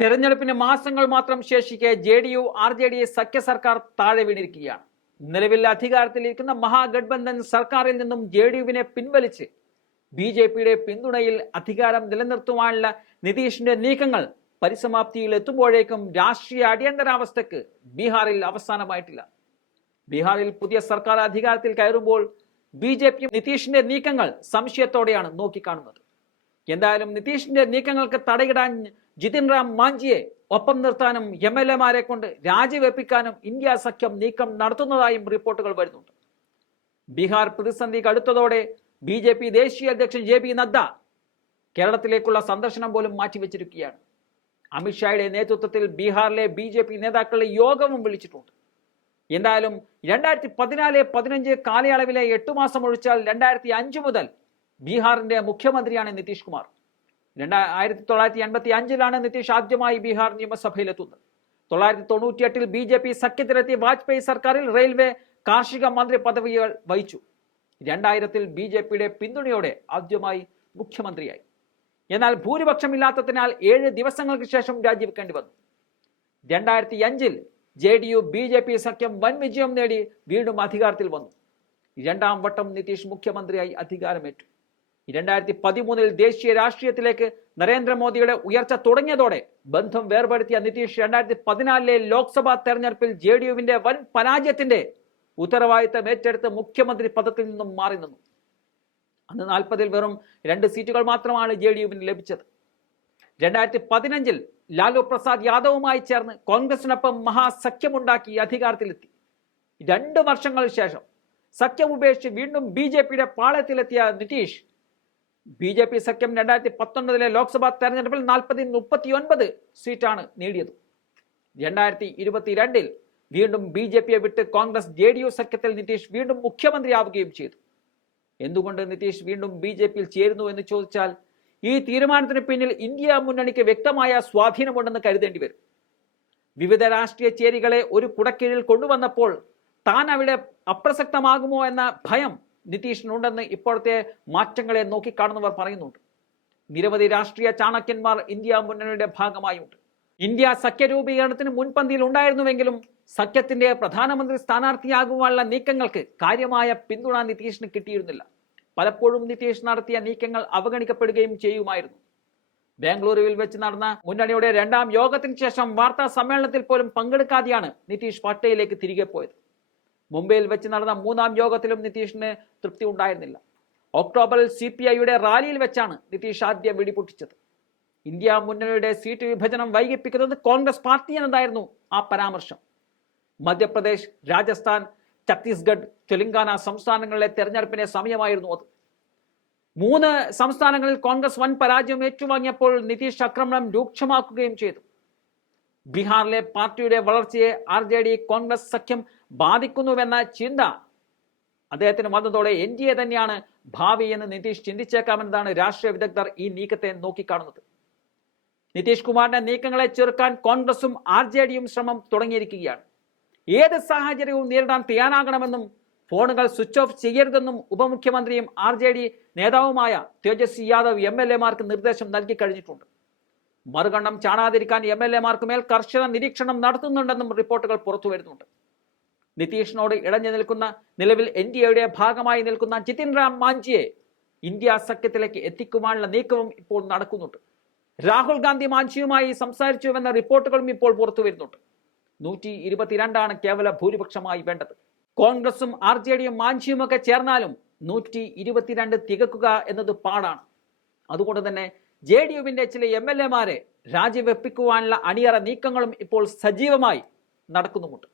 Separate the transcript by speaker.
Speaker 1: തെരഞ്ഞെടുപ്പിന് മാസങ്ങൾ മാത്രം ശേഷിക്കെ J D U R J D സഖ്യ സർക്കാർ താഴെ വീണിരിക്കുകയാണ്. നിലവിൽ അധികാരത്തിലിരിക്കുന്ന മഹാഗഡ്ബന്ധൻ സർക്കാരിൽ നിന്നും ജെ ഡി യുവിനെ പിൻവലിച്ച് ബി ജെ പിയുടെ പിന്തുണയിൽ അധികാരം നിലനിർത്തുവാനുള്ള നിതീഷിന്റെ നീക്കങ്ങൾ പരിസമാപ്തിയിൽ എത്തുമ്പോഴേക്കും രാഷ്ട്രീയ അടിയന്തരാവസ്ഥക്ക് ബീഹാറിൽ അവസാനമായിട്ടില്ല. ബീഹാറിൽ പുതിയ സർക്കാർ അധികാരത്തിൽ കയറുമ്പോൾ ബി ജെ പി നിതീഷിന്റെ നീക്കങ്ങൾ സംശയത്തോടെയാണ് നോക്കിക്കാണുന്നത്. എന്തായാലും നിതീഷിന്റെ നീക്കങ്ങൾക്ക് തടയിടാൻ ജിതിൻ റാം മാഞ്ചിയെ ഒപ്പം നിർത്താനും എം എൽ എമാരെ കൊണ്ട് രാജിവെപ്പിക്കാനും ഇന്ത്യ സഖ്യം നീക്കം നടത്തുന്നതായും റിപ്പോർട്ടുകൾ വരുന്നുണ്ട്. ബീഹാർ പ്രതിസന്ധി കടുത്തതോടെ ബി ജെ പി ദേശീയ അധ്യക്ഷൻ ജെ പി നദ്ദ കേരളത്തിലേക്കുള്ള സന്ദർശനം പോലും മാറ്റിവെച്ചിരിക്കുകയാണ്. അമിത്ഷായുടെ നേതൃത്വത്തിൽ ബീഹാറിലെ ബി ജെ പി നേതാക്കളുടെ യോഗവും വിളിച്ചിട്ടുണ്ട്. എന്തായാലും രണ്ടായിരത്തി പതിനാല് പതിനഞ്ച് കാലയളവിലെ എട്ടു മാസം ഒഴിച്ചാൽ രണ്ടായിരത്തി അഞ്ച് മുതൽ ബീഹാറിന്റെ മുഖ്യമന്ത്രിയാണ് നിതീഷ് കുമാർ. രണ്ടാ ആയിരത്തി തൊള്ളായിരത്തി എൺപത്തി അഞ്ചിലാണ് നിതീഷ് ആദ്യമായി ബീഹാർ നിയമസഭയിലെത്തുന്നത്. തൊള്ളായിരത്തി തൊണ്ണൂറ്റിയെട്ടിൽ ബി ജെ പി സഖ്യത്തിലെത്തിയ വാജ്പേയി സർക്കാരിൽ റെയിൽവേ കാർഷിക മന്ത്രി പദവികൾ വഹിച്ചു. രണ്ടായിരത്തിൽ ബി ജെ പിയുടെ പിന്തുണയോടെ ആദ്യമായി മുഖ്യമന്ത്രിയായി. എന്നാൽ ഭൂരിപക്ഷമില്ലാത്തതിനാൽ ഏഴ് ദിവസങ്ങൾക്ക് ശേഷം രാജിവെക്കേണ്ടി വന്നു. രണ്ടായിരത്തി അഞ്ചിൽ J D U B J P സഖ്യം വൻ വിജയം നേടി വീണ്ടും അധികാരത്തിൽ വന്നു. രണ്ടാം വട്ടം നിതീഷ് മുഖ്യമന്ത്രിയായി അധികാരമേറ്റു. രണ്ടായിരത്തി പതിമൂന്നിൽ ദേശീയ രാഷ്ട്രീയത്തിലേക്ക് നരേന്ദ്രമോദിയുടെ ഉയർച്ച തുടങ്ങിയതോടെ ബന്ധം വേർപെടുത്തിയ നിതീഷ് രണ്ടായിരത്തി പതിനാലിലെ ലോക്സഭാ തെരഞ്ഞെടുപ്പിൽ ജെ ഡി യുവിന്റെ വൻ പരാജയത്തിന്റെ ഉത്തരവാദിത്തം ഏറ്റെടുത്ത് മുഖ്യമന്ത്രി പദത്തിൽ നിന്നും മാറി നിന്നു. അന്ന് നാൽപ്പതിൽ വെറും രണ്ട് സീറ്റുകൾ മാത്രമാണ് ജെ ഡി യുവിന് ലഭിച്ചത്. രണ്ടായിരത്തി പതിനഞ്ചിൽ ലാലു പ്രസാദ് യാദവുമായി ചേർന്ന് കോൺഗ്രസിനൊപ്പം മഹാസഖ്യമുണ്ടാക്കി അധികാരത്തിലെത്തി. രണ്ട് വർഷങ്ങൾക്ക് ശേഷം സഖ്യം ഉപേക്ഷിച്ച് വീണ്ടും ബി ജെ പിയുടെ പാളയത്തിലെത്തിയ നിതീഷ് ബി ജെ പി സഖ്യം രണ്ടായിരത്തി പത്തൊൻപതിലെ ലോക്സഭാ തെരഞ്ഞെടുപ്പിൽ നാൽപ്പത്തി മുപ്പത്തി ഒൻപത് സീറ്റാണ് നേടിയത്. രണ്ടായിരത്തി ഇരുപത്തിരണ്ടിൽ വീണ്ടും ബി ജെ പിയെ വിട്ട് കോൺഗ്രസ് ജെ ഡി യു സഖ്യത്തിൽ നിതീഷ് വീണ്ടും മുഖ്യമന്ത്രിയാവുകയും ചെയ്തു. എന്തുകൊണ്ട് നിതീഷ് വീണ്ടും ബി ജെ പിയിൽ ചേരുന്നു എന്ന് ചോദിച്ചാൽ ഈ തീരുമാനത്തിന് പിന്നിൽ ഇന്ത്യ മുന്നണിക്ക് വ്യക്തമായ സ്വാധീനമുണ്ടെന്ന് കരുതേണ്ടി വരും. വിവിധ രാഷ്ട്രീയ ചേരികളെ ഒരു കുടക്കീഴിൽ കൊണ്ടുവന്നപ്പോൾ താൻ അവിടെ അപ്രസക്തമാകുമോ എന്ന ഭയം നിതീഷിനുണ്ടെന്ന് ഇപ്പോഴത്തെ മാറ്റങ്ങളെ നോക്കിക്കാണുന്നവർ പറയുന്നുണ്ട്. നിരവധി രാഷ്ട്രീയ ചാണക്യന്മാർ ഇന്ത്യ മുന്നണിയുടെ ഭാഗമായുണ്ട്. ഇന്ത്യ സഖ്യ രൂപീകരണത്തിന് മുൻപന്തിയിൽ ഉണ്ടായിരുന്നുവെങ്കിലും സഖ്യത്തിന്റെ പ്രധാനമന്ത്രി സ്ഥാനാർത്ഥിയാകുവാനുള്ള നീക്കങ്ങൾക്ക് കാര്യമായ പിന്തുണ നിതീഷിന് കിട്ടിയിരുന്നില്ല. പലപ്പോഴും നിതീഷ് നടത്തിയ നീക്കങ്ങൾ അവഗണിക്കപ്പെടുകയും ചെയ്യുമായിരുന്നു. ബാംഗ്ലൂരുവിൽ വെച്ച് നടന്ന മുന്നണിയുടെ രണ്ടാം യോഗത്തിന് ശേഷം വാർത്താ സമ്മേളനത്തിൽ പോലും പങ്കെടുക്കാതെയാണ് നിതീഷ് പട്ടേലേക്ക് തിരികെ പോയത്. മുംബൈയിൽ വെച്ച് നടന്ന മൂന്നാം യോഗത്തിലും നിതീഷിന് തൃപ്തി ഉണ്ടായിരുന്നില്ല. ഒക്ടോബറിൽ സി പി ഐയുടെ റാലിയിൽ വെച്ചാണ് നിതീഷ് ആദ്യം വെടിപൊട്ടിച്ചത്. ഇന്ത്യ മുന്നണിയുടെ സീറ്റ് വിഭജനം വൈകിപ്പിക്കുന്നത് കോൺഗ്രസ് പാർട്ടി എന്നതായിരുന്നു ആ പരാമർശം. മധ്യപ്രദേശ് രാജസ്ഥാൻ ഛത്തീസ്ഗഡ് തെലങ്കാന സംസ്ഥാനങ്ങളിലെ തെരഞ്ഞെടുപ്പിന്റെ സമയമായിരുന്നു അത്. മൂന്ന് സംസ്ഥാനങ്ങളിൽ കോൺഗ്രസ് വൻ പരാജയം ഏറ്റുവാങ്ങിയപ്പോൾ നിതീഷ് ആക്രമണം രൂക്ഷമാക്കുകയും ചെയ്തു. ബീഹാറിലെ പാർട്ടിയുടെ വളർച്ചയെ ആർ കോൺഗ്രസ് സഖ്യം ബാധിക്കുന്നുവെന്ന ചിന്ത അദ്ദേഹത്തിന് വന്നതോടെ എൻ ഡി എ തന്നെയാണ് ഭാവി എന്ന് നിതീഷ് ചിന്തിച്ചേക്കാമെന്നതാണ് രാഷ്ട്രീയ വിദഗ്ധർ ഈ നീക്കത്തെ നോക്കിക്കാണുന്നത്. നിതീഷ് കുമാറിന്റെ നീക്കങ്ങളെ ചെറുക്കാൻ കോൺഗ്രസും ആർ ജെ ഡിയും ശ്രമം തുടങ്ങിയിരിക്കുകയാണ്. ഏത് സാഹചര്യവും നേരിടാൻ തയ്യാറാകണമെന്നും ഫോണുകൾ സ്വിച്ച് ഓഫ് ചെയ്യരുതെന്നും ഉപമുഖ്യമന്ത്രിയും ആർ ജെ ഡി നേതാവുമായ തേജസ്വി യാദവ് എം എൽ എമാർക്ക് നിർദ്ദേശം നൽകി കഴിഞ്ഞിട്ടുണ്ട്. മറുകണ്ണം ചാണാതിരിക്കാൻ എം എൽ എമാർക്ക് മേൽ കർശന നിരീക്ഷണം നടത്തുന്നുണ്ടെന്നും റിപ്പോർട്ടുകൾ പുറത്തു വരുന്നുണ്ട് നിതീഷിനോട് ഇടഞ്ഞു നിൽക്കുന്ന നിലവിൽ എൻ ഡി എയുടെ ഭാഗമായി നിൽക്കുന്ന ജിതിൻ റാം മാഞ്ചിയെ ഇന്ത്യ സഖ്യത്തിലേക്ക് എത്തിക്കുവാനുള്ള നീക്കവും ഇപ്പോൾ നടക്കുന്നുണ്ട്. രാഹുൽ ഗാന്ധി മാഞ്ചിയുമായി സംസാരിച്ചുവെന്ന റിപ്പോർട്ടുകളും ഇപ്പോൾ പുറത്തു വരുന്നുണ്ട്. നൂറ്റി ഇരുപത്തിരണ്ടാണ് കേവല ഭൂരിപക്ഷമായി വേണ്ടത്. കോൺഗ്രസും ആർ ജെ ഡിയും മാഞ്ചിയും ഒക്കെ ചേർന്നാലും നൂറ്റി ഇരുപത്തിരണ്ട് തികക്കുക എന്നത് പാടാണ്. അതുകൊണ്ട് തന്നെ ജെ ഡി യുവിന്റെ ചില എം എൽ എമാരെ രാജിവെപ്പിക്കുവാനുള്ള അണിയറ നീക്കങ്ങളും ഇപ്പോൾ സജീവമായി നടക്കുന്നുമുണ്ട്.